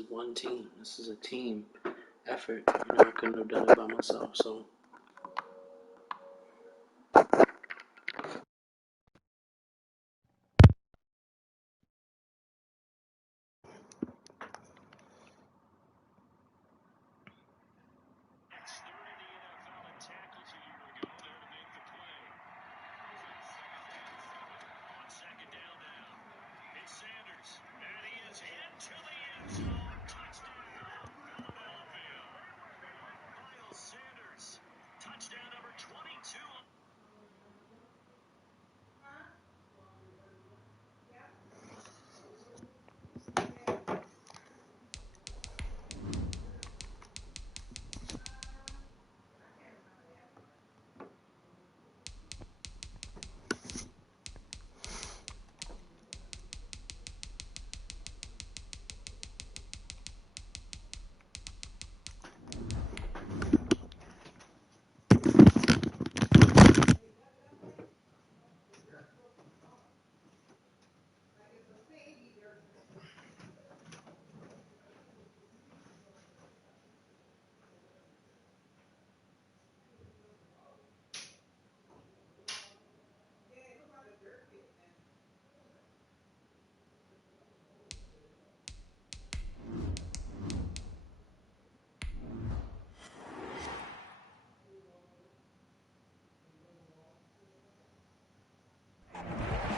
is one team. This is a team effort. You know, I couldn't have done it by myself. So.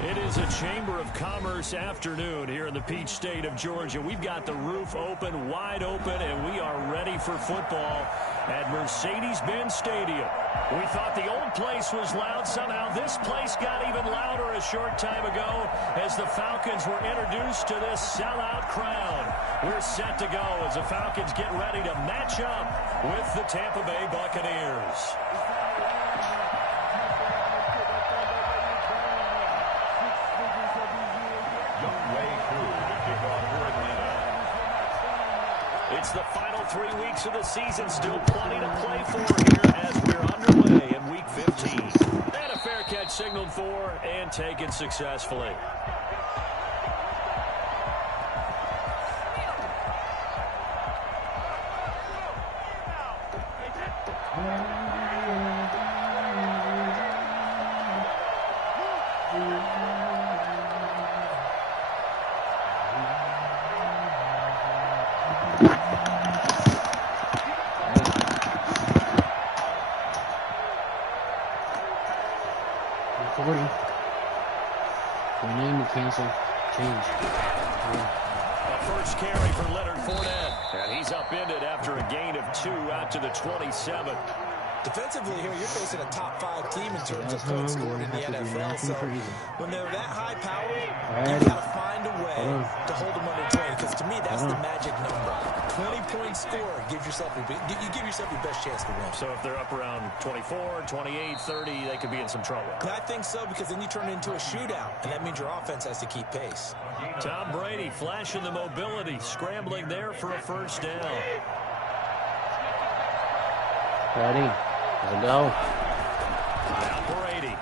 It is a Chamber of Commerce afternoon here in the Peach State of Georgia. We've got the roof open, wide open, and we are ready for football at Mercedes-Benz Stadium. We thought the old place was loud. Somehow this place got even louder a short time ago as the Falcons were introduced to this sellout crowd. We're set to go as the Falcons get ready to match up with the Tampa Bay Buccaneers. It's the final 3 weeks of the season. Still plenty to play for here as we're underway in Week 15. And a fair catch signaled for and taken successfully. To the 27. Defensively here, you're facing a top 5 team in terms of points scored in the NFL. So when they're that high powered, you've got to find a way to hold them under 20. Because to me, that's the magic number. 20-point score gives yourself you give yourself your best chance to win. So if they're up around 24, 28, 30, they could be in some trouble. And I think so, because then you turn it into a shootout, and that means your offense has to keep pace. Tom Brady flashing the mobility, scrambling there for a first down. Ready? Let's go. Now Brady.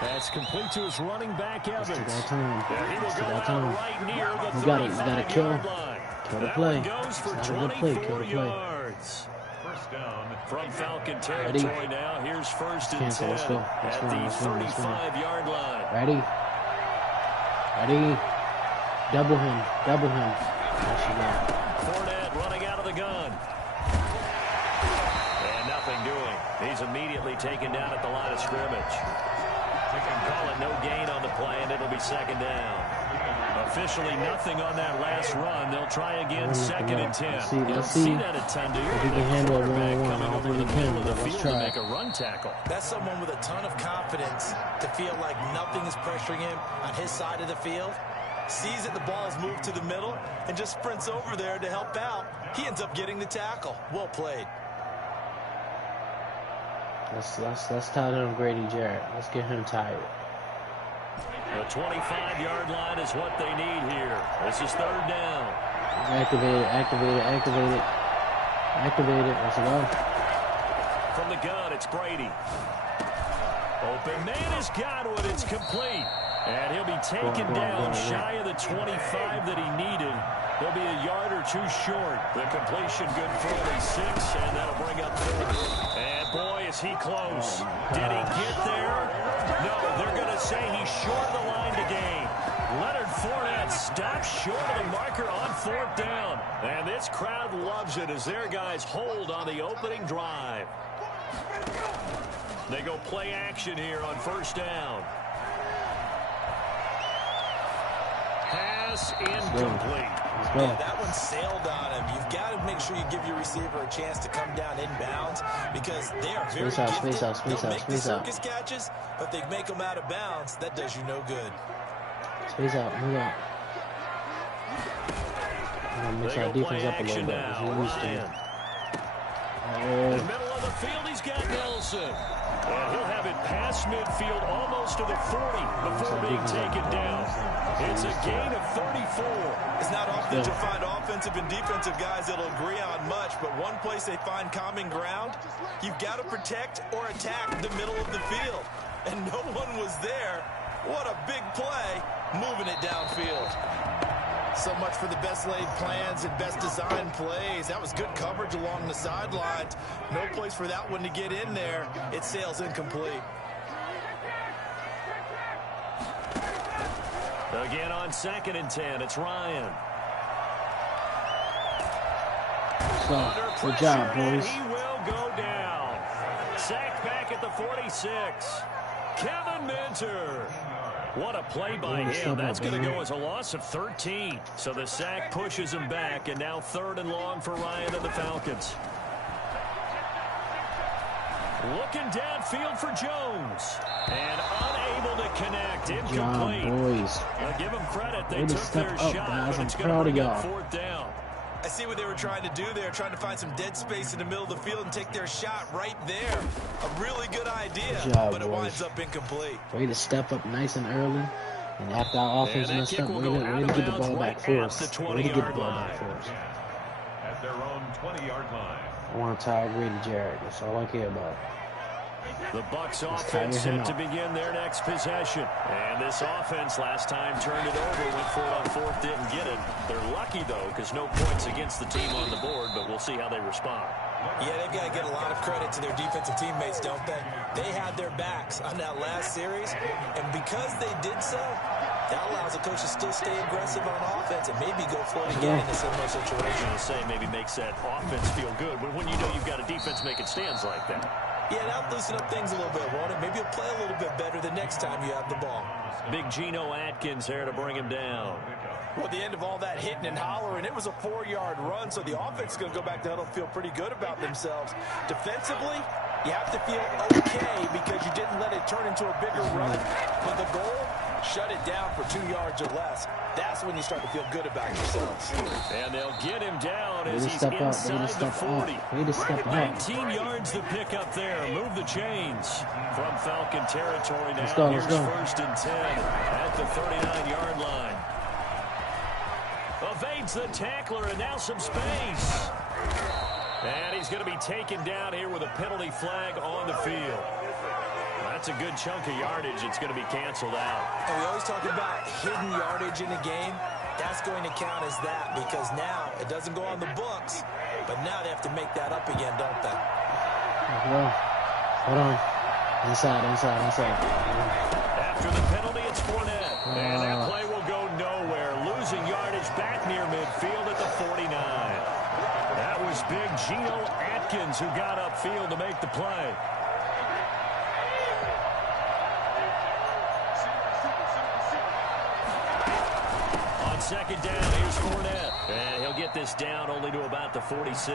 That's complete to his running back, Evans. Yeah, he will go right near the you gotta kill the play. Goes for Not a good play. Kill the play. Yards. First down from Falcon territory now. Here's first and 10 let's go. at the 35-yard line. Ready? Double him. There she go. Fournette running out of the gun. And nothing doing. He's immediately taken down at the line of scrimmage. They can call it no gain on the play, and it'll be second down. Officially nothing on that last run. They'll try again, second and 10. Let's see that a ton, do you? If he can handle a one-on-one. Coming over the middle of the field to make a run tackle. That's someone with a ton of confidence to feel like nothing is pressuring him on his side of the field. Sees that the ball's moved to the middle and just sprints over there to help out. He ends up getting the tackle. Well played. Let's tie down Grady Jarrett. Let's get him tired. The 25-yard line is what they need here. This is third down. Activate it. Let's go. From the gun, it's Brady. Open man is Godwin. It's complete. And he'll be taken down shy of the 25 that he needed. He'll be a yard or two short. The completion good for only 6, and that'll bring up 30. And boy, is he close. Did he get there? No, they're going to say he's short of the line to gain. Leonard Fournette stops short of the marker on 4th down. And this crowd loves it as their guys hold on the opening drive. They go play action here on 1st down. Pass incomplete. Yeah, that one sailed on him. You've got to make sure you give your receiver a chance to come down inbounds because they are very gifted. They'll make the circus catches, but they make them out of bounds. That does you no good. Space out, move out. I'm going to mix our defense up a little bit. In the middle of the field, he's got Nelson. And he'll have it past midfield almost to the 40 before being taken down. It's a gain of 34. It's not often that you'll find offensive and defensive guys that'll agree on much, but one place they find common ground, you've got to protect or attack the middle of the field. And no one was there. What a big play, moving it downfield. So much for the best laid plans and best designed plays. That was good coverage along the sidelines. No place for that one to get in there. It sails incomplete. Again on 2nd and 10, it's Ryan. Good job, boys. He will go down. Sacked back at the 46. Kevin Minter. What a play by him. That's going to go as a loss of 13. So the sack pushes him back, and now 3rd and long for Ryan and the Falcons. Looking downfield for Jones. And unable to connect. Incomplete. Boys. I'll give them credit. They took their shot, but it's going to bring up 4th down. I see what they were trying to do there, trying to find some dead space in the middle of the field and take their shot right there. A really good idea, but it winds up incomplete. Way to step up nice and early. And after our offense messed up, way to get the ball back for us. Way to get the ball back for us. At their own 20-yard line. I want to tie Grady Jarrett. That's all I care about. The Bucs offense set to begin their next possession. And this offense last time turned it over, went for it on 4th, didn't get it. They're lucky, though, because no points against the team on the board, but we'll see how they respond. Yeah, they've got to get a lot of credit to their defensive teammates, don't they? They had their backs on that last series, and because they did so, that allows the coach to still stay aggressive on offense and maybe go for it again in a similar situation. I was saying maybe makes that offense feel good, but when you know you've got a defense making stands like that. Yeah, that'll loosen up things a little bit, won't it? Maybe you'll play a little bit better the next time you have the ball. Big Geno Atkins there to bring him down. Well, at the end of all that hitting and hollering, it was a 4-yard run, so the offense is going to go back to huddle and feel pretty good about themselves. Defensively, you have to feel okay because you didn't let it turn into a bigger run. But the goal, shut it down for 2 yards or less. That's when you start to feel good about yourselves. And they'll get him down as he's inside the 40. 19 yards to pick up there. Move the chains from Falcon territory now. Here's 1st and 10 at the 39-yard line. Evades the tackler, and now some space. And he's going to be taken down here with a penalty flag on the field. That's a good chunk of yardage. It's going to be canceled out. And we always talk about hidden yardage in a game. That's going to count as that because now it doesn't go on the books, but now they have to make that up again, don't they? Well, hold on. Inside. After the penalty, it's Fournette. And that play will go nowhere. Losing yardage back near midfield at the 49. That was big Geno Atkins who got upfield to make the play. On 2nd down, here's Fournette. And he'll get this down only to about the 46. He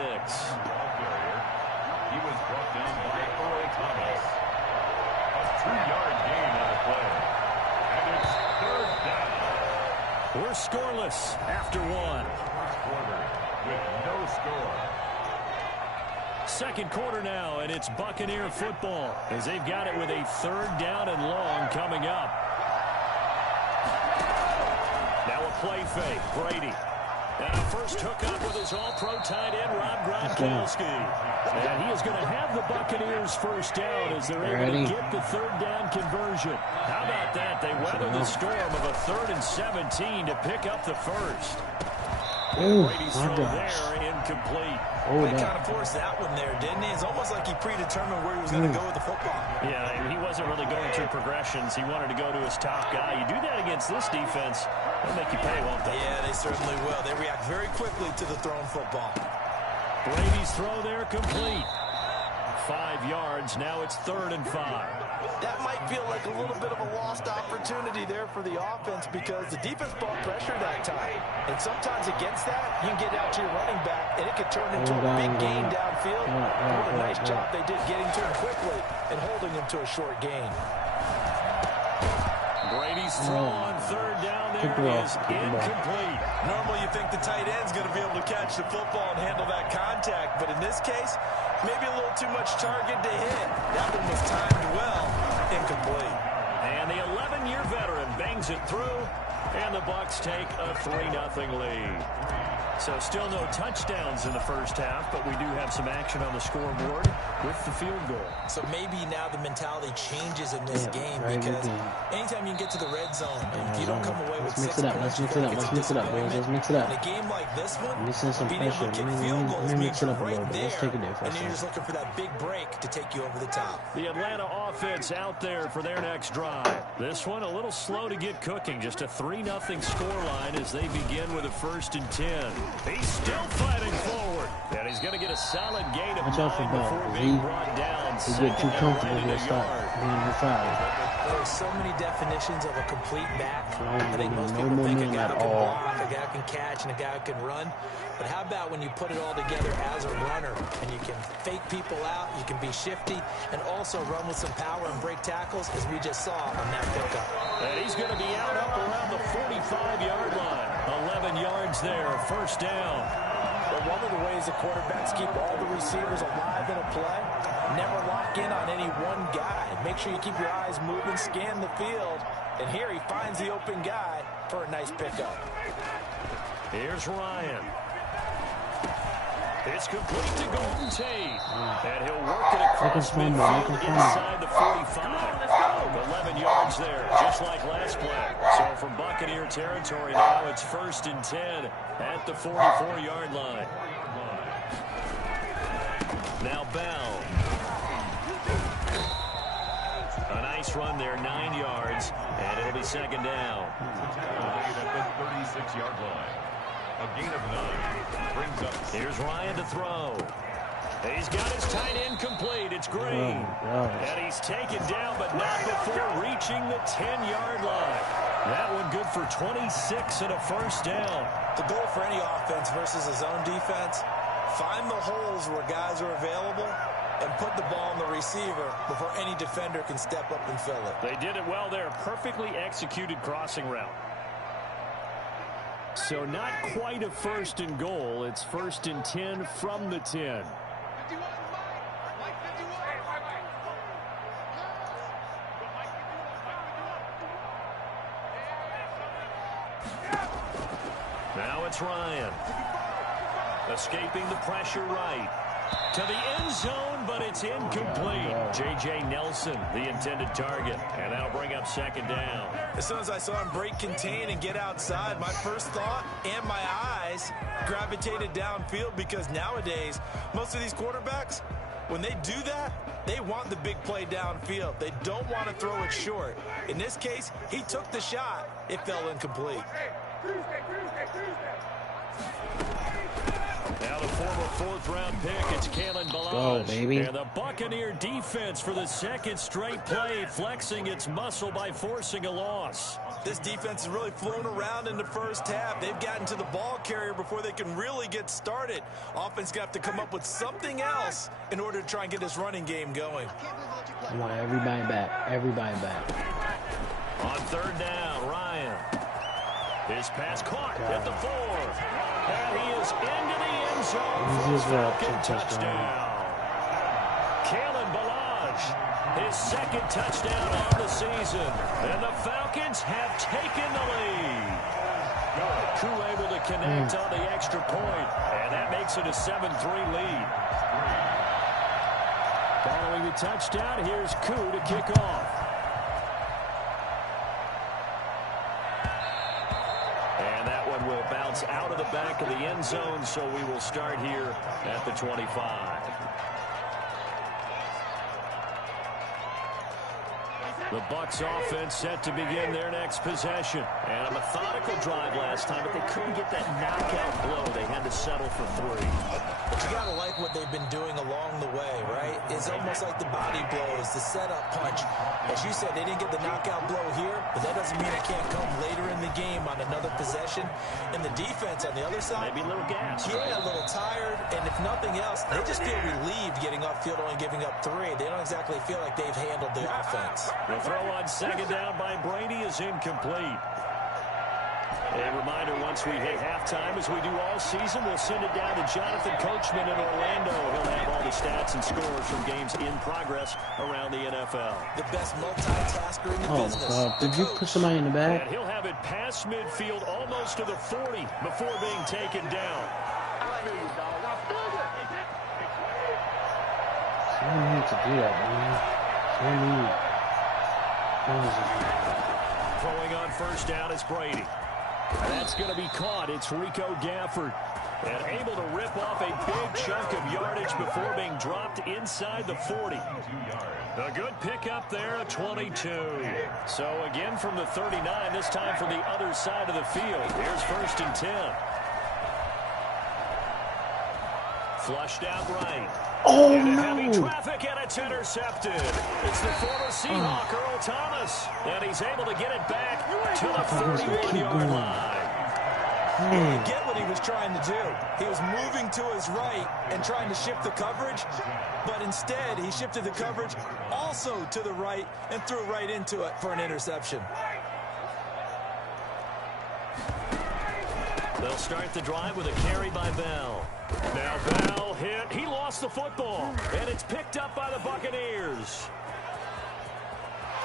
was brought down by Earl Thomas. A 2-yard gain on the play. And it's 3rd down. We're scoreless after 1. First quarter with no score. 2nd quarter now, and it's Buccaneer football as they've got it with a 3rd down and long coming up. Now a play fake. Brady And a first hookup with his all-pro tight end, Rob Gronkowski. And he is going to have the Buccaneers first down as they're able to get the third down conversion. How about that? They weather the storm of a 3rd and 17 to pick up the first. Brady's throw there, incomplete. They kind of forced that one there, didn't he? It's almost like he predetermined where he was going to go with the football. Yeah, he wasn't really going through progressions. He wanted to go to his top guy. You do that against this defense, they'll make you pay, won't they? Yeah, they certainly will. They react very quickly to the thrown football. Brady's throw there complete. 5 yards. Now it's 3rd and 5. That might feel like a little bit of a lost opportunity there for the offense because the defense brought pressure that time. And sometimes against that, you can get out to your running back, and it could turn into a big gain downfield. What a nice job they did getting to him quickly and holding him to a short gain. Brady's throw on 3rd down there is incomplete. Normally you think the tight end's going to be able to catch the football and handle that contact, but in this case, maybe a little too much target to hit. That one was timed well. Incomplete. And the 11-year veteran bangs it through, and the Bucs take a 3-0 lead. So still no touchdowns in the first half, but we do have some action on the scoreboard with the field goal. So maybe now the mentality changes in this game because anytime you can get to the red zone and if you don't come away with 6 points, let's mix it up, boys. Let's mix it up. In a game like this one, missing some being able pressure. to kick field goals means you're right there, Let's take it there for a and you're second. just looking for that big break to take you over the top. The Atlanta offense out there for their next drive. This one a little slow to get cooking. Just a 3-0 scoreline as they begin with a 1st and 10. He's still fighting forward, and he's going to get a solid gain of 9 before being brought down. He's getting too comfortable to start being inside. There are so many definitions of a complete back. I think most no people think a guy momentum who at can all. block, a guy who can catch, and a guy who can run. But how about when you put it all together as a runner, and you can fake people out, you can be shifty, and also run with some power and break tackles, as we just saw on that pickup. And he's going to be out up around the 45-yard line. 11 yards there, 1st down. But one of the ways the quarterbacks keep all the receivers alive in a play, never lock in on any one guy. Make sure you keep your eyes moving, scan the field. And here he finds the open guy for a nice pickup. Here's Ryan. It's complete to Golden Tate. And he'll work it across midfield inside the 45. 11 yards there, just like last play. So from Buccaneer territory now, it's 1st and 10 at the 44-yard line. Now Bell. A nice run there, 9 yards, and it'll be 2nd down. At the 36-yard line. A gain of 9 brings up. Here's Ryan to throw. He's got his tight end complete. It's Green. And he's taken down, but not before reaching the 10-yard line. That one good for 26 and a 1st down. The goal for any offense versus a zone defense, find the holes where guys are available and put the ball on the receiver before any defender can step up and fill it. They did it well there. Perfectly executed crossing route. So not quite a 1st and goal. It's 1st and 10 from the 10. Now it's Ryan. Escaping the pressure right. To the end zone, but it's incomplete. J.J. Nelson, the intended target. And that'll bring up 2nd down. As soon as I saw him break contain and get outside, my first thought and my eyes gravitated downfield because nowadays, most of these quarterbacks, when they do that, they want the big play downfield. They don't want to throw it short. In this case, he took the shot. It fell incomplete. Now the former 4th-round pick, it's Kalen Ballage. Baby. And the Buccaneer defense for the 2nd straight play, flexing its muscle by forcing a loss. This defense has really flown around in the first half. They've gotten to the ball carrier before they can really get started. Offense got to come up with something else in order to try and get this running game going. Come on, everybody back. Everybody back. On 3rd down, Ryan. His pass caught at the 4. And he is into the end zone for a Falcon touchdown. Kalen Ballage, his 2nd touchdown on the season. And the Falcons have taken the lead. Koo able to connect on the extra point, and that makes it a 7-3 lead. Following the touchdown, here's Koo to kick off. And that one will bounce out of the back of the end zone, so we will start here at the 25. The Bucs offense set to begin their next possession. And a methodical drive last time, but they couldn't get that knockout blow. They had to settle for 3. But you got to like what they've been doing along the way, right? It's almost like the body blows, the setup punch. As you said, they didn't get the knockout blow here, but that doesn't mean it can't come later in the game on another possession. And the defense on the other side, maybe a little gas. Yeah, right? A little tired. And if nothing else, they just feel relieved getting upfield, only giving up 3. They don't exactly feel like they've handled the offense. The throw on second down by Brady is incomplete. A reminder, once we hit halftime, as we do all season, we'll send it down to Jonathan Coachman in Orlando. He'll have all the stats and scores from games in progress around the NFL. The best multitasker in the business. Did you put somebody in the bag? And he'll have it past midfield, almost to the 40, before being taken down. I need to do that, man. I need. Throwing on first down is Brady. That's going to be caught. It's Rico Gafford. And able to rip off a big chunk of yardage before being dropped inside the 40. A good pickup there, a 22. So again from the 39, this time from the other side of the field. Here's 1st and 10. Flushed out right. Oh, into heavy no. traffic, and it's intercepted. It's the former Seahawk, Earl Thomas, and he's able to get it back to the 41-yard line. You get what he was trying to do. He was moving to his right and trying to shift the coverage, but instead he shifted the coverage also to the right and threw right into it for an interception. They'll start the drive with a carry by Bell. Now Bell hit. He lost the football, and it's picked up by the Buccaneers.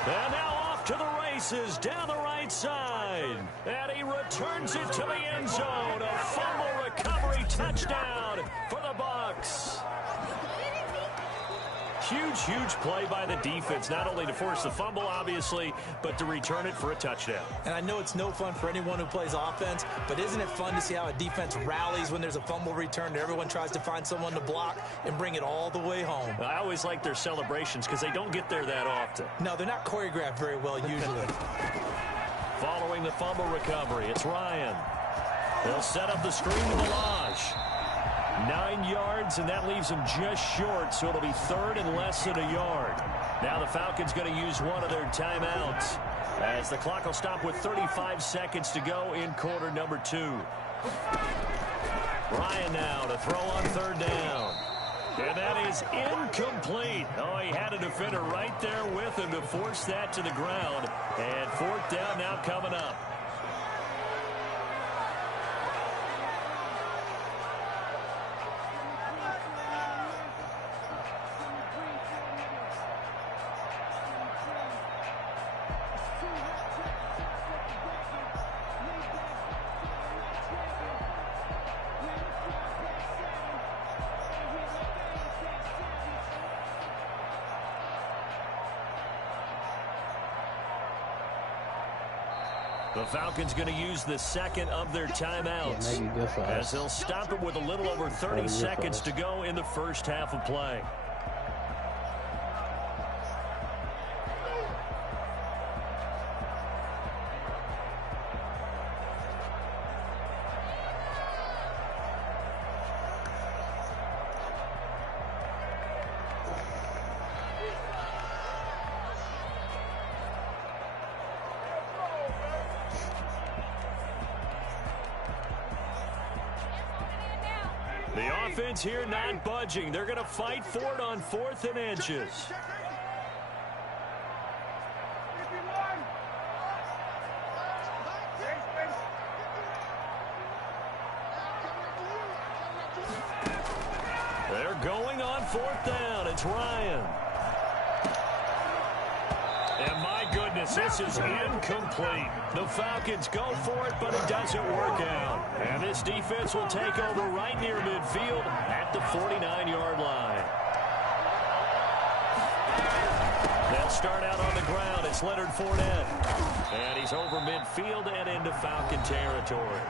And now off to the races down the right side. And he returns it to the end zone. A fumble recovery touchdown for the Bucs. Huge play by the defense, not only to force the fumble, obviously, but to return it for a touchdown. And I know it's no fun for anyone who plays offense, but isn't it fun to see how a defense rallies when there's a fumble return and everyone tries to find someone to block and bring it all the way home? I always like their celebrations because they don't get there that often. No, they're not choreographed very well usually. Following the fumble recovery, it's Ryan. They'll set up the screen to Balaj. 9 yards, and that leaves him just short, so it'll be 3rd and less than a yard. Now the Falcons going to use one of their timeouts, as the clock will stop with 35 seconds to go in quarter number 2. Ryan now to throw on 3rd down. And that is incomplete. Oh, he had a defender right there with him to force that to the ground. And 4th down now coming up. The Falcons going to use the second of their timeouts, as they'll stop it with a little over 30 seconds to go in the first half of play. The offense here not budging. They're going to fight for it on 4th and inches. They're going on 4th down. It's Ryan. And my goodness, this is incomplete. The Falcons go for it, but it doesn't work out. And this defense will take over right near midfield at the 49-yard line. They'll start out on the ground. It's Leonard Fournette. And he's over midfield and into Falcon territory.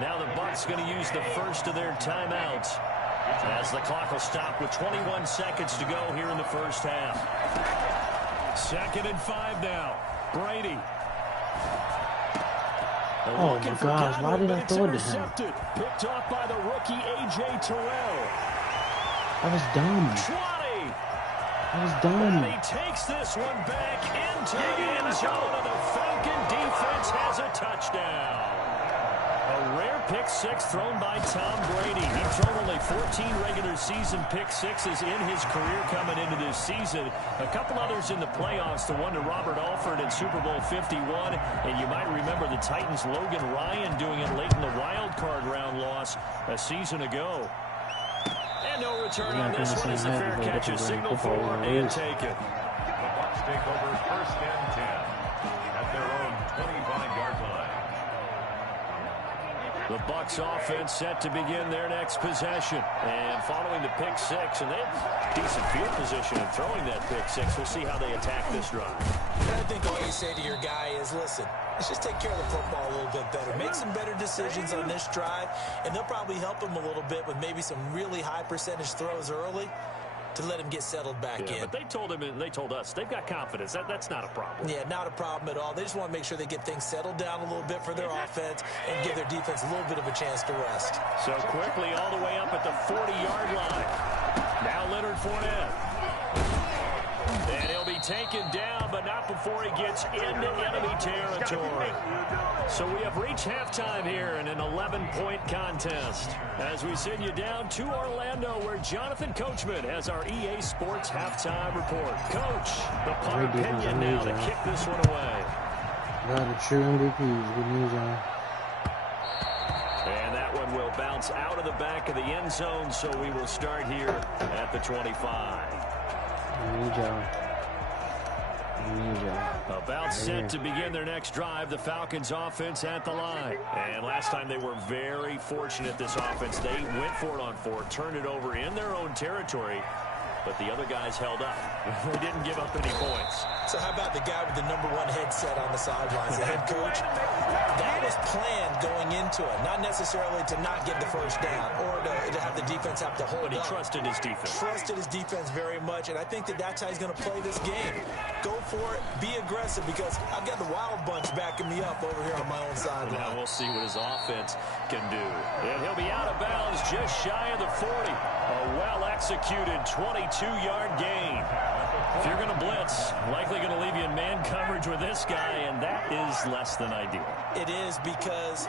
Now the Bucs going to use the first of their timeouts as the clock will stop with 21 seconds to go here in the first half. 2nd and 5 now. Brady. Oh my gosh, why did I throw it to him? Picked off by the rookie A.J. Terrell. I was dumb. 20. I was dumb. And he takes this one back into the end zone, and the Falcon defense has a touchdown. A rare pick six thrown by Tom Brady. He's thrown only 14 regular season pick sixes in his career coming into this season. A couple others in the playoffs, the one to Robert Alford in Super Bowl 51. And you might remember the Titans' Logan Ryan doing it late in the wild card round loss a season ago. And no return on this one as the fair catch is signaled for and taken. The Bucs take over 1st and 10 at their own 25-yard line. The Bucs offense set to begin their next possession. And following the pick six, and they have decent field position in throwing that pick six. We'll see how they attack this drive. I think all you say to your guy is, listen, let's just take care of the football a little bit better. Make some better decisions on this drive, and they'll probably help him a little bit with maybe some really high percentage throws early to let him get settled back in. But they told him and they told us they've got confidence. That's not a problem. Yeah, not a problem at all. They just want to make sure they get things settled down a little bit for their offense and give their defense a little bit of a chance to rest. So quickly all the way up at the 40-yard line. Now Leonard Fournette. And he'll be taken down, but not before he gets into enemy territory. So we have reached halftime here in an 11-point contest. As we send you down to Orlando, where Jonathan Coachman has our EA Sports halftime report. Coach, the punter opinion now to kick this one away. Got a true MVP. Good news, y'all. And that one will bounce out of the back of the end zone, so we will start here at the 25. About set to begin their next drive, the Falcons offense at the line. And last time they were very fortunate, this offense. They went for it on 4, turned it over in their own territory, but the other guys held up. They didn't give up any points. So how about the guy with the #1 headset on the sidelines, the head coach? That was planned going into it, not necessarily to not get the first down or to have the defense have to hold up. But he trusted his defense. Trusted his defense very much, and I think that's how he's going to play this game. Go for it, be aggressive, because I've got the Wild Bunch backing me up over here on my own sideline. Now we'll see what his offense can do. And he'll be out of bounds just shy of the 40. A well-executed 22-yard gain. If you're going to blitz, likely going to leave you in man coverage with this guy, and that is less than ideal. It is, because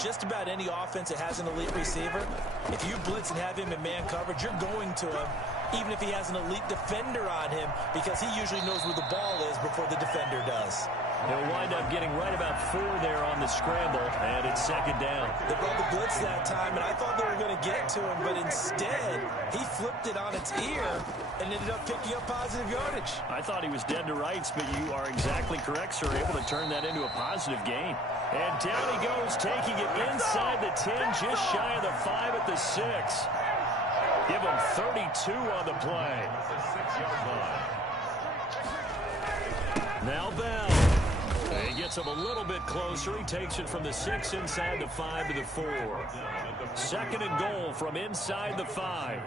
just about any offense that has an elite receiver, if you blitz and have him in man coverage, you're going to him, even if he has an elite defender on him, because he usually knows where the ball is before the defender does. They'll wind up getting right about 4 there on the scramble, and it's 2nd down. They brought the blitz that time, and I thought they were going to get to him, but instead, he flipped it on its ear and ended up picking up positive yardage. I thought he was dead to rights, but you are exactly correct, sir. Able to turn that into a positive gain. And down he goes, taking it inside the 10, just shy of the 5 at the 6. Give him 32 on the play. Now Bell. He gets him a little bit closer. He takes it from the 6 inside the 5 to the 4. 2nd and goal from inside the 5.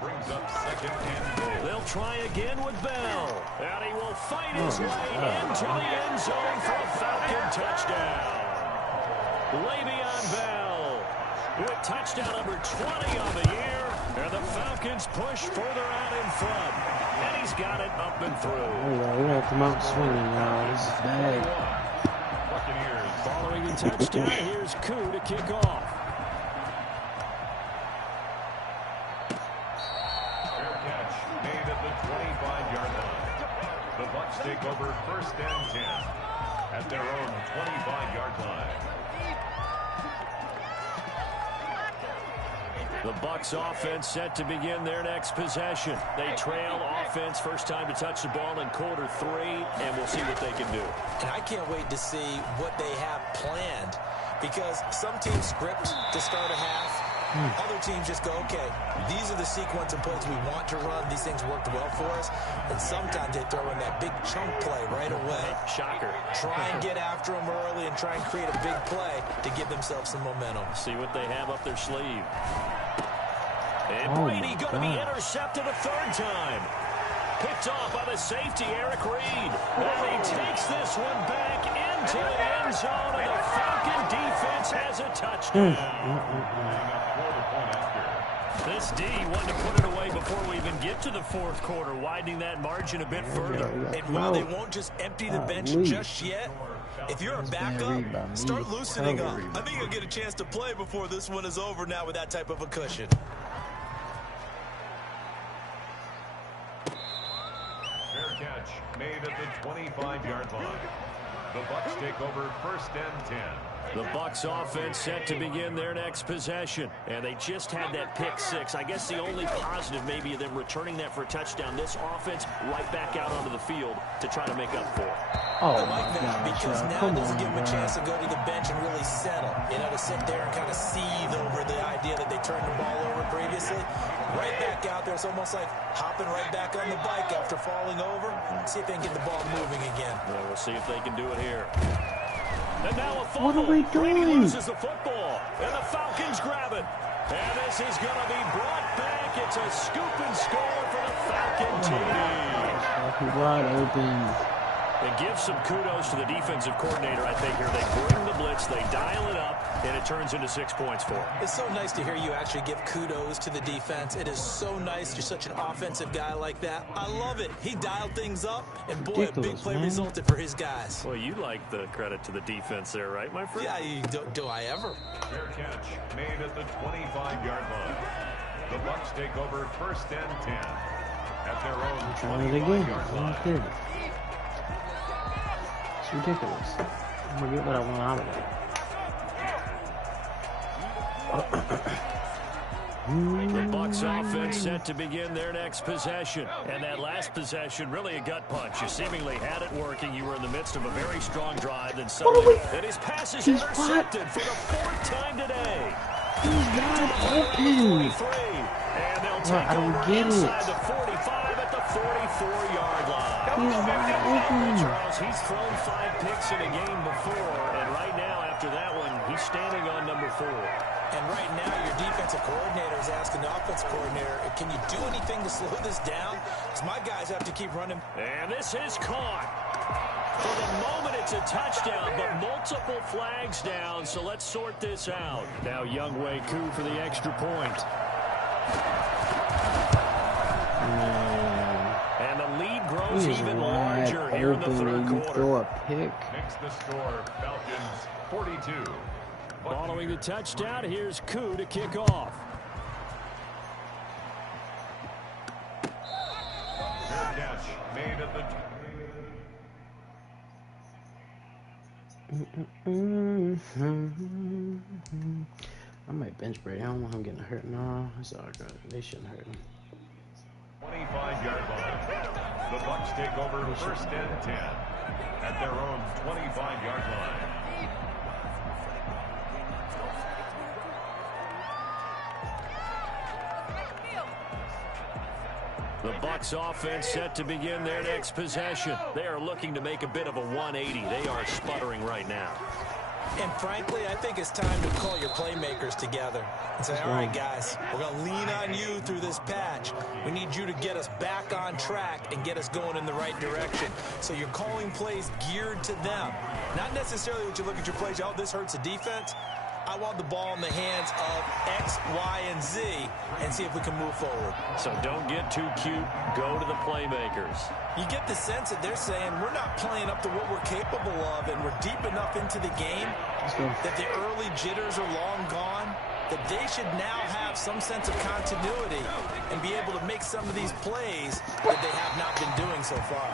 Brings up 2nd and goal. They'll try again with Bell. And he will fight his way into the end zone for a Falcon touchdown. Le'Veon Bell with touchdown number 20 on the year. And the Falcons push further out in front. And he's got it up and through. Oh, yeah, we're going to come out swinging, y'all. This is bad. Buccaneers. Following the touchdown, here's Koo to kick off. Fair catch made at the 25-yard line. The Bucs take over 1st and 10 at their own 25-yard line. The Bucs offense set to begin their next possession. They trail offense, first time to touch the ball in quarter 3, and we'll see what they can do. And I can't wait to see what they have planned, because some teams script to start a half. Other teams just go, okay, these are the sequence of plays we want to run. These things worked well for us. And sometimes they throw in that big chunk play right away. Shocker. Try and get after them early and try and create a big play to give themselves some momentum. See what they have up their sleeve. And Brady going to be intercepted a third time. Picked off by the safety, Eric Reed. And he takes this one back into the end zone, and the Falcon defense has a touchdown. This D wanted to put it away before we even get to the fourth quarter, widening that margin a bit further. And while they won't just empty the bench just yet, if you're a backup, start loosening up. I think you'll get a chance to play before this one is over now with that type of a cushion. Fair catch made at the 25-yard line. The Bucs take over first and 10. The Bucs offense set to begin their next possession. And they just had that pick 6. I guess the only positive maybe of them returning that for a touchdown. This offense right back out onto the field to try to make up for it. I like that because now it doesn't give them a chance to go to the bench and really settle. You know, to sit there and kind of seethe over the idea that they turned the ball over previously. Right back out there. It's almost like hopping right back on the bike after falling over. See if they can get the ball moving again. Well, we'll see if they can do it here. And now a fumble. What are we doing? Brady loses the football, and the Falcons grab it. And this is going to be brought back. It's a scoop and score for the Falcon team. Wide open. And give some kudos to the defensive coordinator, I think, here. They bring the blitz, they dial it up, and it turns into 6 points for them. It's so nice to hear you actually give kudos to the defense. It is so nice. You're such an offensive guy like that. I love it. He dialed things up, and boy, a big play resulted for his guys. Well, you like the credit to the defense there, right, my friend? Yeah, do I ever? Fair catch made at the 25-yard line. The Bucs take over first and 10 at their own 25-yard line. It's ridiculous. I'm going to get what I want out of it. The Bucs offense set to begin their next possession. And that last possession, really a gut punch. You seemingly had it working. You were in the midst of a very strong drive. Then suddenly, and his pass is intercepted for the 4th time today. He's not open. And they'll take over inside the 45 at the 44-yard line. He's not open. Charles, he's thrown 5 picks in a game before, and right now, after that one, he's standing on number 4. And right now, your defensive coordinator is asking the offense coordinator, can you do anything to slow this down? Because my guys have to keep running. And this is caught. For the moment, it's a touchdown, but multiple flags down, so let's sort this out. Now, Younghoe Koo for the extra point. And the lead grows even larger here in the third quarter. Throw a pick. Makes the score Falcons 42. Following the touchdown, here's Koo to kick off. Fair catch made at the... I might bench Brady. I don't want him getting hurt. No, it's all good. They shouldn't hurt him. 25-yard line. The Bucs take over first and 10 at their own 25-yard line. The Bucs offense set to begin their next possession. They are looking to make a bit of a 180. They are sputtering right now. And frankly, I think it's time to call your playmakers together and say, all right, guys, we're going to lean on you through this patch. We need you to get us back on track and get us going in the right direction. So you're calling plays geared to them. Not necessarily what you look at your plays, oh, this hurts the defense. I want the ball in the hands of X, Y, and Z and see if we can move forward. So don't get too cute. Go to the playmakers. You get the sense that they're saying we're not playing up to what we're capable of, and we're deep enough into the game that the early jitters are long gone. that they should now have some sense of continuity and be able to make some of these plays that they have not been doing so far.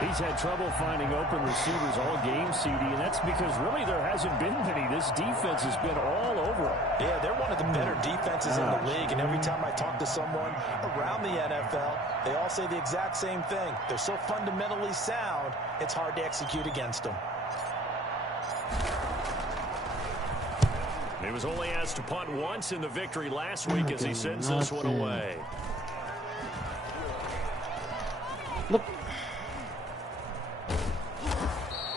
He's had trouble finding open receivers all game, CD, and that's because really there hasn't been many. This defense has been all over him. Yeah, they're one of the better defenses in the league, and every time I talk to someone around the NFL, they all say the exact same thing. They're so fundamentally sound, it's hard to execute against them. He was only asked to punt once in the victory last week as he sends this one away. Look.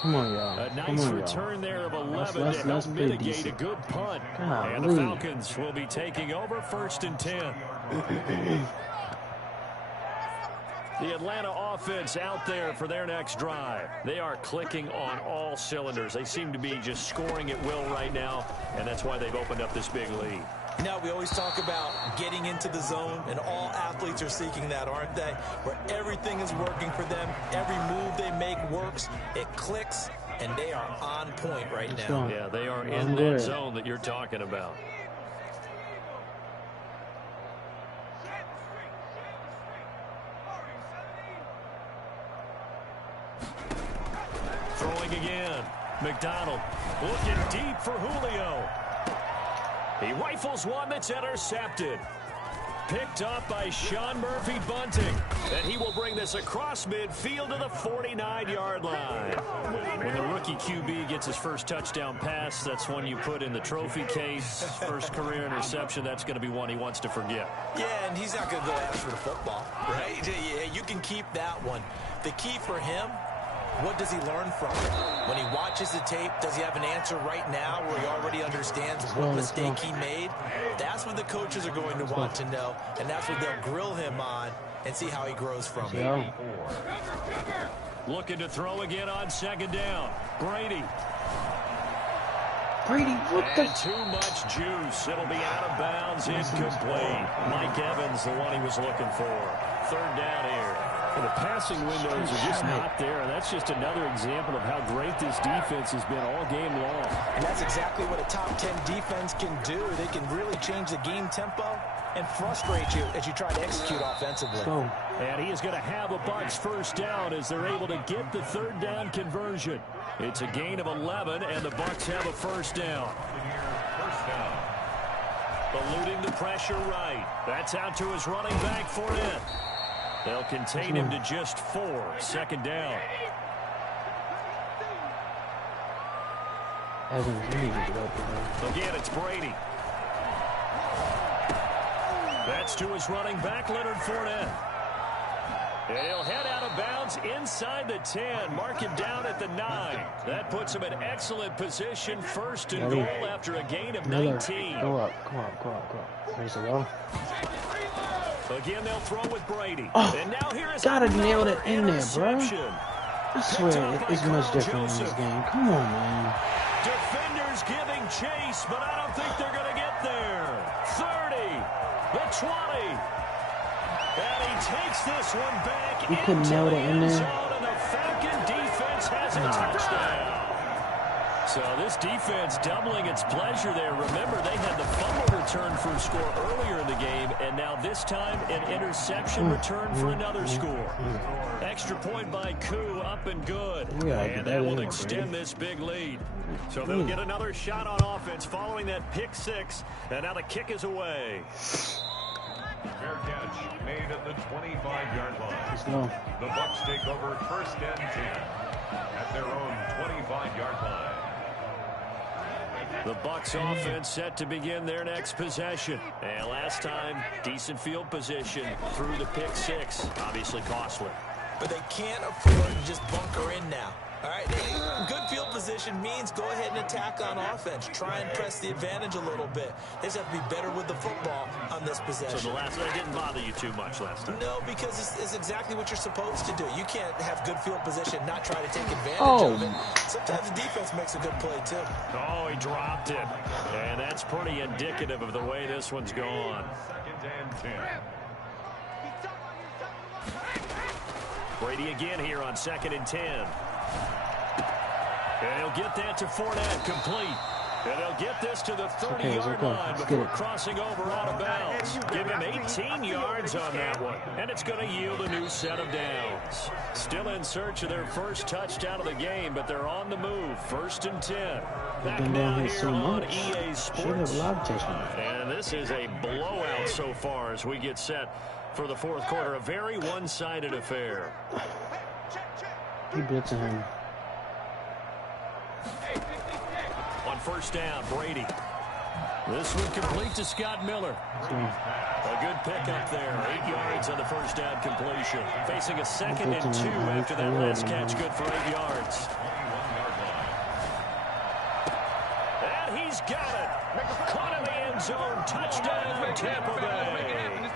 Come on, y'all. A nice return there of 11 to help mitigate a good punt. And the Falcons will be taking over 1st and 10. The Atlanta offense out there for their next drive. They are clicking on all cylinders. They seem to be just scoring at will right now, and that's why they've opened up this big lead. You know, we always talk about getting into the zone, and all athletes are seeking that, aren't they? Where everything is working for them, every move they make works, it clicks, and they are on point right now. Yeah, they are in that zone that you're talking about. Throwing again. McDonald looking deep for Julio. He rifles one that's intercepted. Picked up by Sean Murphy Bunting. And he will bring this across midfield to the 49-yard line. When the rookie QB gets his first touchdown pass, that's one you put in the trophy case. First career interception, that's going to be one he wants to forget. Yeah, and he's not going to go after for the football, right? Yeah, you can keep that one. The key for him, what does he learn from it? When he watches the tape, does he have an answer right now where he already understands what mistake he made? That's what the coaches are going to want to know, and that's what they'll grill him on and see how he grows from it. Looking to throw again on 2nd down. Brady, what the? too much juice. It'll be out of bounds, incomplete. Mike Evans, the one he was looking for. 3rd down here. The passing windows are just not there, and that's just another example of how great this defense has been all game long. And that's exactly what a top 10 defense can do. They can really change the game tempo and frustrate you as you try to execute offensively. And he is going to have a Bucs 1st down as they're able to get the 3rd down conversion. It's a gain of 11, and the Bucs have a 1st down. Eluding the pressure right. That's out to his running back for it. They'll contain him to just 4. 2nd down. Again, it's Brady. That's to his running back, Leonard Fournette. And he'll head out of bounds inside the 10. Mark him down at the 9. That puts him in excellent position. 1st and goal after a gain of 19. Go up. There's a go. Again, they'll throw with Brady. And now here is gotta nail it in there, bro. I swear it's much different in this game. Come on, man. Defenders giving chase, but I don't think they're going to get there. 30, the 20. And he takes this one back. You couldn't nail it in there. And the Falcon defense has a touchdown. So this defense doubling its pleasure there. Remember, they had the fumble return for a score earlier in the game, and now this time an interception return for another score. Extra point by Koo, up and good. And that will extend this big lead. So they'll get another shot on offense following that pick 6, and now the kick is away. Fair catch made at the 25-yard line. The Bucs take over 1st and 10 at their own 25-yard line. The Bucs offense set to begin their next possession. And last time, decent field position through the pick 6. Obviously costly. But they can't afford to just bunker in now. All right, good field position means go ahead and attack on offense. Try and press the advantage a little bit. They just have to be better with the football on this possession. So the last one didn't bother you too much last time? No, because it's exactly what you're supposed to do. You can't have good field position and not try to take advantage of it. Sometimes the defense makes a good play, too. Oh, he dropped it. And that's pretty indicative of the way this one's gone. 2nd and 10. Brady again here on 2nd and 10. And he'll get that to Fournette, complete. And they'll get this to the 30-yard line before crossing over out of bounds. Give him 18 yards on that one. And it's going to yield a new set of downs. Still in search of their first touchdown of the game, but they're on the move. 1st and 10. Back now here on EA Sports. And this is a blowout so far as we get set for the fourth quarter. A very one-sided affair. He blitzing him. On 1st down, Brady. This one complete to Scott Miller. A good pickup there. 8 yards on the 1st down completion. Facing a 2nd and 2 after that last catch. Good for 8 yards. And he's got it. Caught in the end zone. Touchdown, Tampa Bay.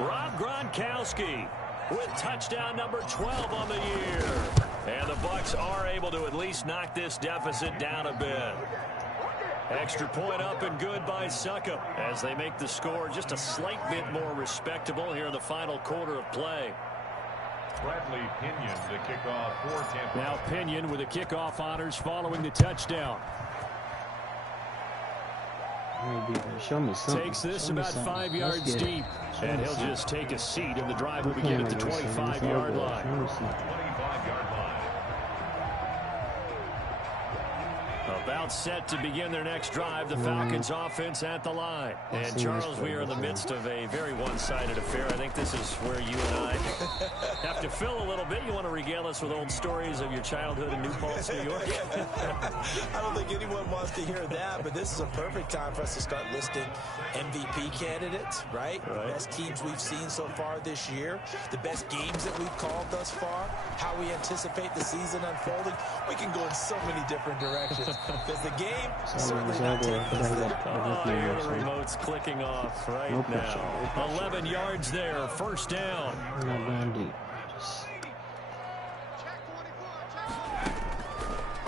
Rob Gronkowski with touchdown number 12 on the year. And the Bucs are able to at least knock this deficit down a bit. Extra point up and good by Succop as they make the score just a slight bit more respectable here in the final quarter of play. Bradley Pinion to kick off for Tampa. Now Pinion with the kickoff honors following the touchdown. Show me something. Takes this about 5 yards deep, and he'll just take a seat, and the drive will begin at the 25-yard line. 25-yard line. About set to begin their next drive, the Falcons offense at the line. And Charles, we are in the midst of a very one-sided affair. I think this is where you and I have to fill a little bit. You want to regale us with old stories of your childhood in New Paltz, New York? I don't think anyone wants to hear that, but this is a perfect time for us to start listing MVP candidates, right? Best teams we've seen so far this year, the best games that we've called thus far, how we anticipate the season unfolding. We can go in so many different directions. Because the game certainly not taking us there. The remote's clicking off right now. 11 yards there, 1st down.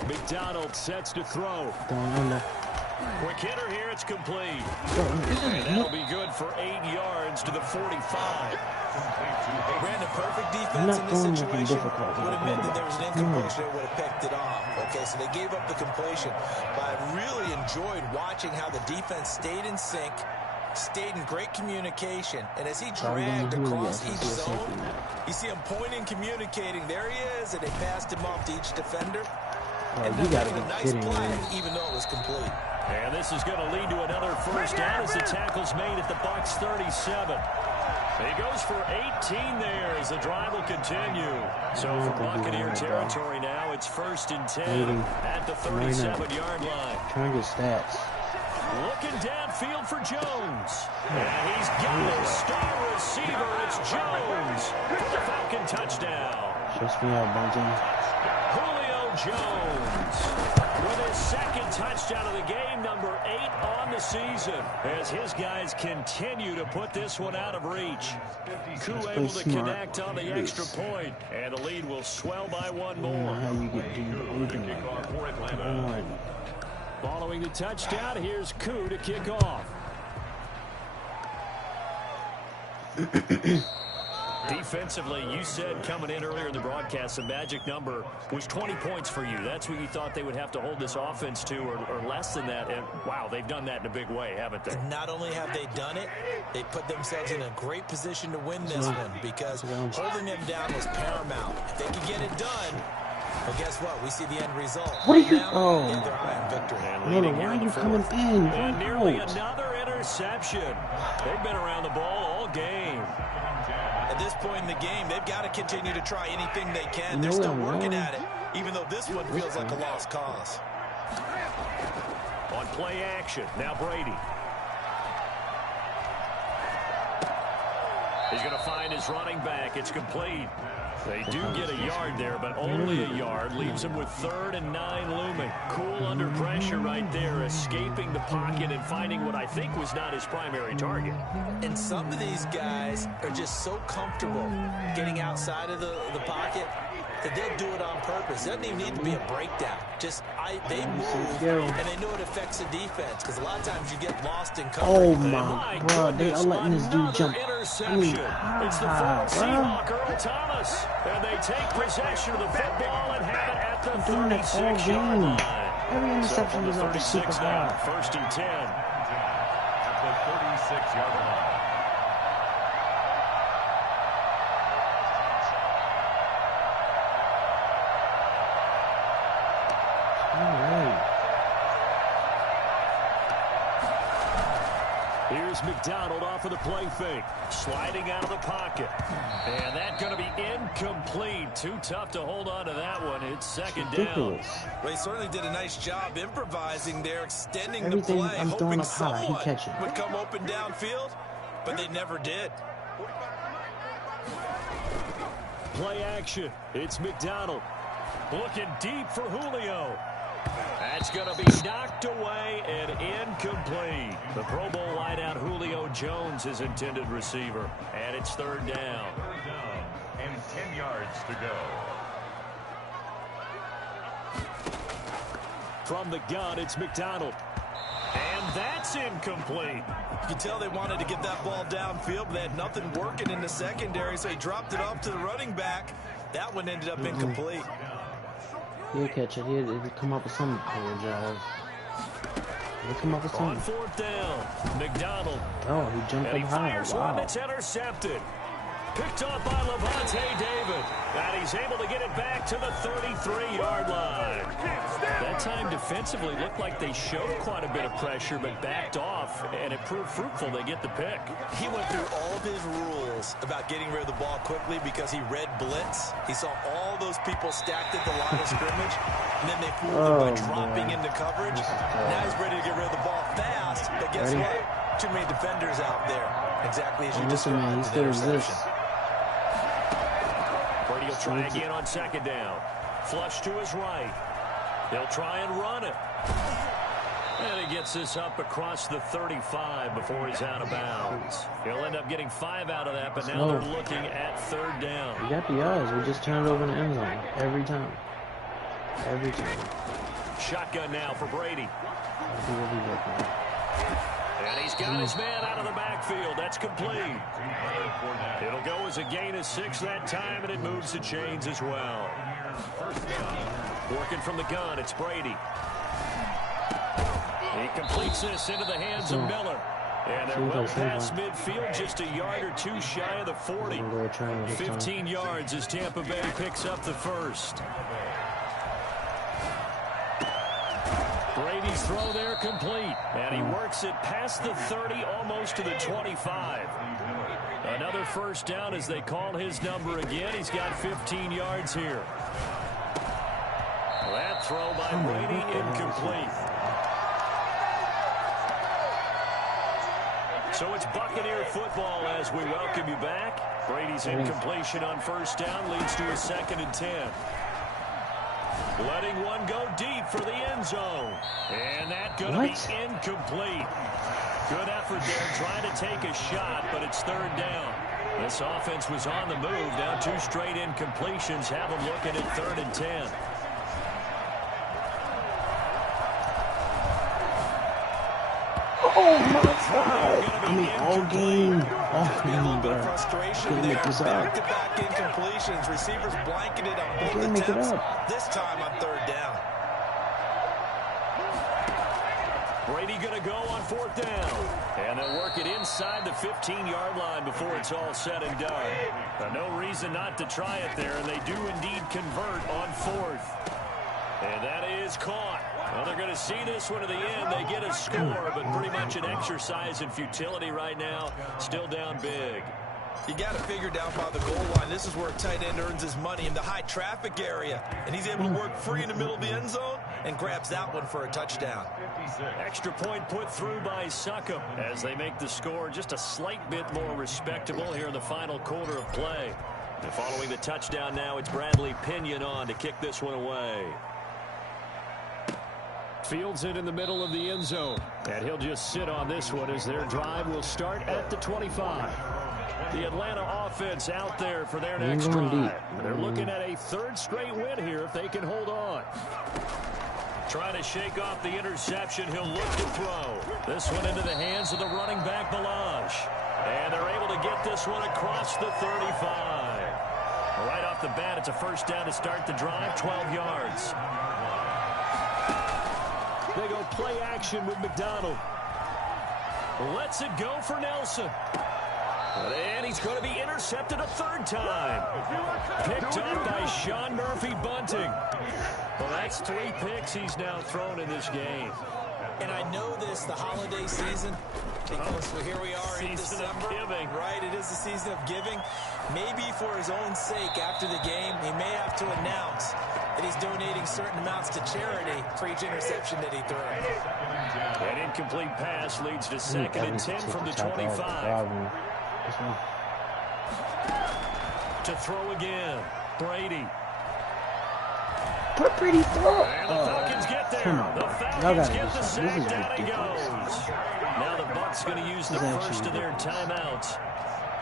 McDonald sets to throw. Quick hitter here, it's complete. And that'll be good for 8 yards to the 45. Brandon, perfect defense in this situation would have meant that there was an incompletion that would have picked it off. Okay, so they gave up the completion. But I really enjoyed watching how the defense stayed in sync, stayed in great communication. And as he dragged across each zone, you see him pointing, communicating. There he is, and they passed him off to each defender. And then making a nice play, even though it was complete. And this is going to lead to another 1st down as the tackle's made at the Bucs 37. He goes for 18 there as the drive will continue. So for Buccaneer territory now, it's 1st and 10 at the 37-yard line. Trying to get stats. Looking downfield for Jones. And he's got his star receiver. It's Jones for the Falcon touchdown. Stress me out, Bungie. Julio Jones with his 2nd touchdown of the game, number 8 on the season, as his guys continue to put this one out of reach. Koo able to connect on the extra point, and the lead will swell by one more. Following the touchdown, here's Koo to kick off. Defensively, you said coming in earlier in the broadcast, the magic number was 20 points for you. That's what you thought they would have to hold this offense to, or less than that. And, wow, they've done that in a big way, haven't they? Not only have they done it, they put themselves in a great position to win this one because holding them down was paramount. If they could get it done, well, guess what? We see the end result. What are you? Oh. They have their eye on victory. Why are you coming in? And nearly another interception. They've been around the ball all game. At this point in the game, they've got to continue to try anything they can. They're still working at it, even though this one feels like a lost cause. On play action, now Brady. He's going to find his running back. It's complete. They do get a yard there, but only a yard. Leaves him with 3rd and 9 looming. Cool under pressure right there, escaping the pocket and finding what I think was not his primary target. And some of these guys are just so comfortable getting outside of the pocket that they'll do it on purpose. It doesn't even need to be a breakdown. Just they move, and they know it affects the defense because a lot of times you get lost in coverage. Oh, my God. They are letting this dude jump. It's the former Seahawk, Earl Thomas. And they take possession of the football and have it at the 36-yard line. Every interception is over super high. First and 10. At the 36-yard line. Here's McDonald off of the play fake. Sliding out of the pocket. And that's going to be incomplete. Too tough to hold on to that one. It's second down. Well, he certainly did a nice job improvising there, extending Everything the play, I'm throwing hoping up high, he someone catch it. would come open downfield, but they never did. Play action. It's McDonald. Looking deep for Julio. That's going to be knocked away and incomplete. The Pro Bowl wideout Julio Jones is intended receiver. And it's third down. Third down and 10 yards to go. From the gun, it's McDonald. And that's incomplete. You can tell they wanted to get that ball downfield, but they had nothing working in the secondary, so he dropped it off to the running back. That one ended up incomplete. He'll catch it. He'll come up with some drive. He'll come up with something. On fourth down, McDonald. Oh, he jumped up high. Fires one that's intercepted. Picked off by Levante David. And he's able to get it back to the 33-yard line. That time defensively looked like they showed quite a bit of pressure, but backed off, and it proved fruitful. They get the pick. He went through all of his rules about getting rid of the ball quickly because he read blitz. He saw all those people stacked at the line of scrimmage, and then they fooled him by dropping into coverage. Now he's ready to get rid of the ball fast, but guess what? Too many defenders out there. Exactly as you just said. He still exists. Brady will try again on second down. Flush to his right. He'll try and run it. And he gets this up across the 35 before he's out of bounds. He'll end up getting 5 out of that, but now they're looking at third down. We got the yards. We just turned it over in the end zone. Every time. Every time. Shotgun now for Brady. And he's got his man out of the backfield. That's complete. It'll go as a gain of 6 that time, and it moves the chains as well. Working from the gun, it's Brady. He completes this into the hands of Miller. And they're well past midfield, just a yard or 2 shy of the 40. 15 yards as Tampa Bay picks up the first. Brady's throw there complete. And he works it past the 30, almost to the 25. Another first down as they call his number again. He's got 15 yards here. That throw by Brady incomplete. So it's Buccaneer football as we welcome you back. Brady's incompletion on first down leads to a 2nd and 10. Letting one go deep for the end zone. And that's going to be incomplete. Good effort there trying to take a shot, but it's third down. This offense was on the move. Now 2 straight incompletions have them looking at 3rd and 10. Oh my God! I mean, all game, bro. Couldn't make this up. Back-to-back incompletions. Receivers blanketed on both attempts. This time on third down. Brady going to go on 4th down. And they'll work it inside the 15-yard line before it's all said and done. No reason not to try it there, and they do indeed convert on 4th. And that is caught. Well, they're going to see this one to the end. They get a score, but pretty much an exercise in futility right now. Still down big. You got to figure down by the goal line. This is where a tight end earns his money in the high traffic area. And he's able to work free in the middle of the end zone and grabs that one for a touchdown. Extra point put through by Succop as they make the score just a slight bit more respectable here in the final quarter of play. And following the touchdown now, it's Bradley Pinion on to kick this one away. Fields it in the middle of the end zone. And he'll just sit on this one as their drive will start at the 25. The Atlanta offense out there for their next drive. They're looking at a 3rd straight win here if they can hold on. Trying to shake off the interception. He'll look to throw. This one into the hands of the running back, Balaj. And they're able to get this one across the 35. Right off the bat, it's a first down to start the drive, 12 yards. They go play action with McDonald. Lets it go for Nelson. And he's going to be intercepted a third time. Picked up by Sean Murphy Bunting. Well, that's 3 picks he's now thrown in this game. And I know this, the holiday season, because here we are in December. Right, it is the season of giving. Maybe for his own sake, after the game, he may have to announce that he's donating certain amounts to charity for each interception that he throws. An incomplete pass leads to 2nd and 10 from the 25. To throw again, Brady. Put Brady throw. And the Falcons get there. The Falcons get the sack. Down he goes. Now the Bucs going to use the first of their timeouts,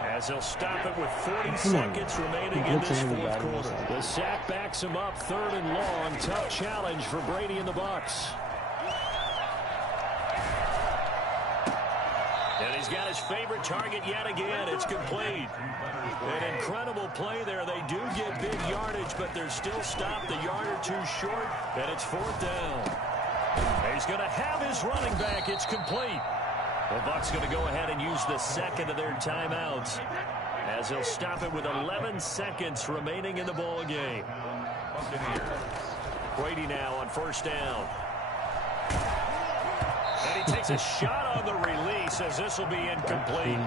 as they'll stop it with 40 seconds remaining in this fourth quarter. The sack backs him up, 3rd and long. Tough challenge for Brady and the Bucs. And he's got his favorite target yet again. It's complete. An incredible play there. They do get big yardage, but they're still stopped a yard or 2 short, and it's 4th down. And he's going to have his running back. It's complete. The Bucs going to go ahead and use the 2nd of their timeouts, as they'll stop it with 11 seconds remaining in the ball game. Brady now on 1st down. And he takes a shot on the release, as this will be incomplete.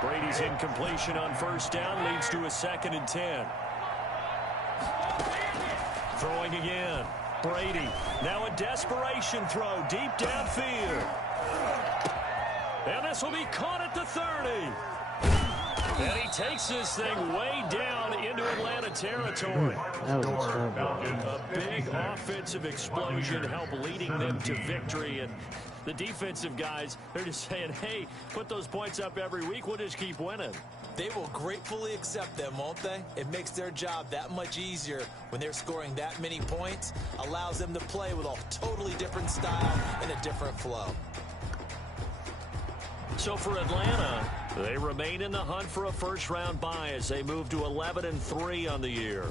Brady's incompletion on 1st down leads to a 2nd and 10. Throwing again. Brady. Now a desperation throw deep downfield. And this will be caught at the 30. And he takes this thing way down into Atlanta territory. A big offensive explosion helped leading them to victory. And the defensive guys, they're just saying, hey, put those points up every week. We'll just keep winning. They will gratefully accept them, won't they? It makes their job that much easier when they're scoring that many points. Allows them to play with a totally different style and a different flow. So for Atlanta, they remain in the hunt for a first-round bye as they move to 11-3 on the year.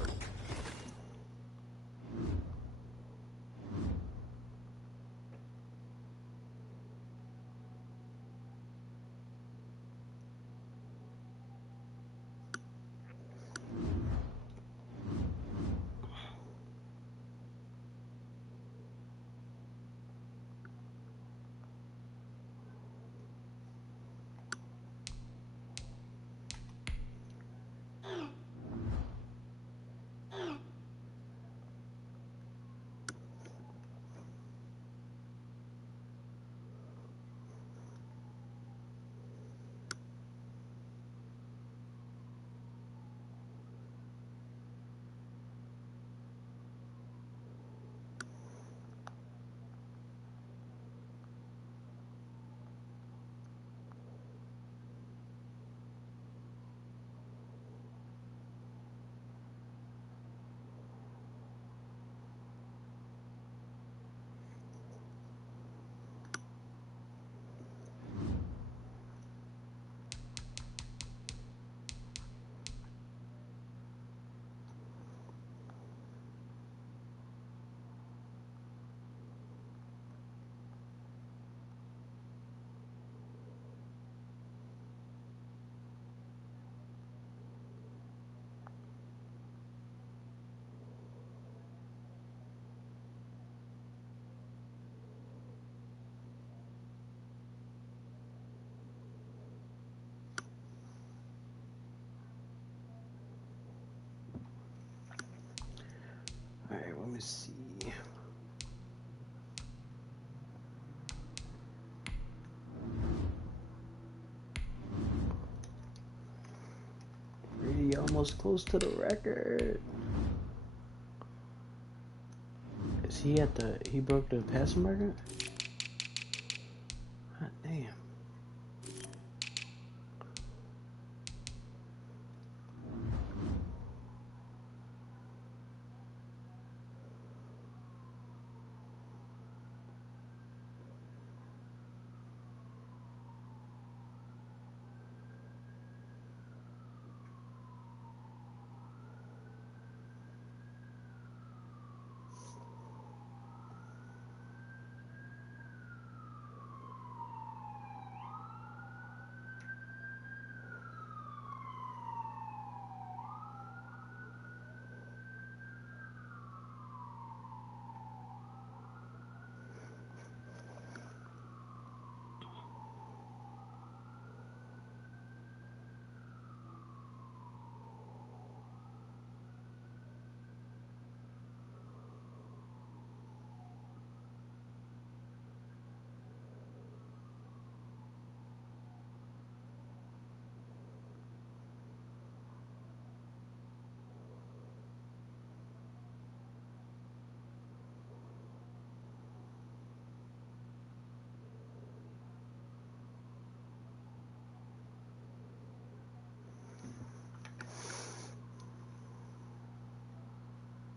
Alright, let me see. Brady almost close to the record. Is he at the, he broke the passing record?